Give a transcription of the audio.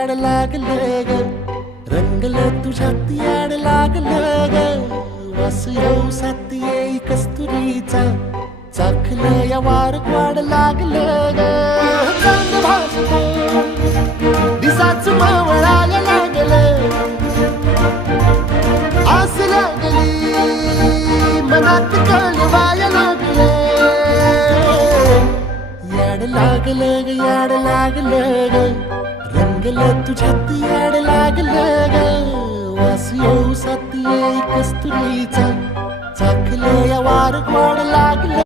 याड लागलं ग, रंगलं तुझ्यात याड लागलं ग. वास येऊ साथ येई कस्तुरीचा, चाखलं या वार वाढ लागलं ग. चांद भासतो दिसाच मावळायला लागलं, आस लागली मनात कळवायला लागलं. याड लागलं ग, याड लागलं ग, रंगलं तुझ्यात याड लागलं ग. वास येऊ साथ येई कस्तुरीचा, चाखलं या वार वाढ लागलं.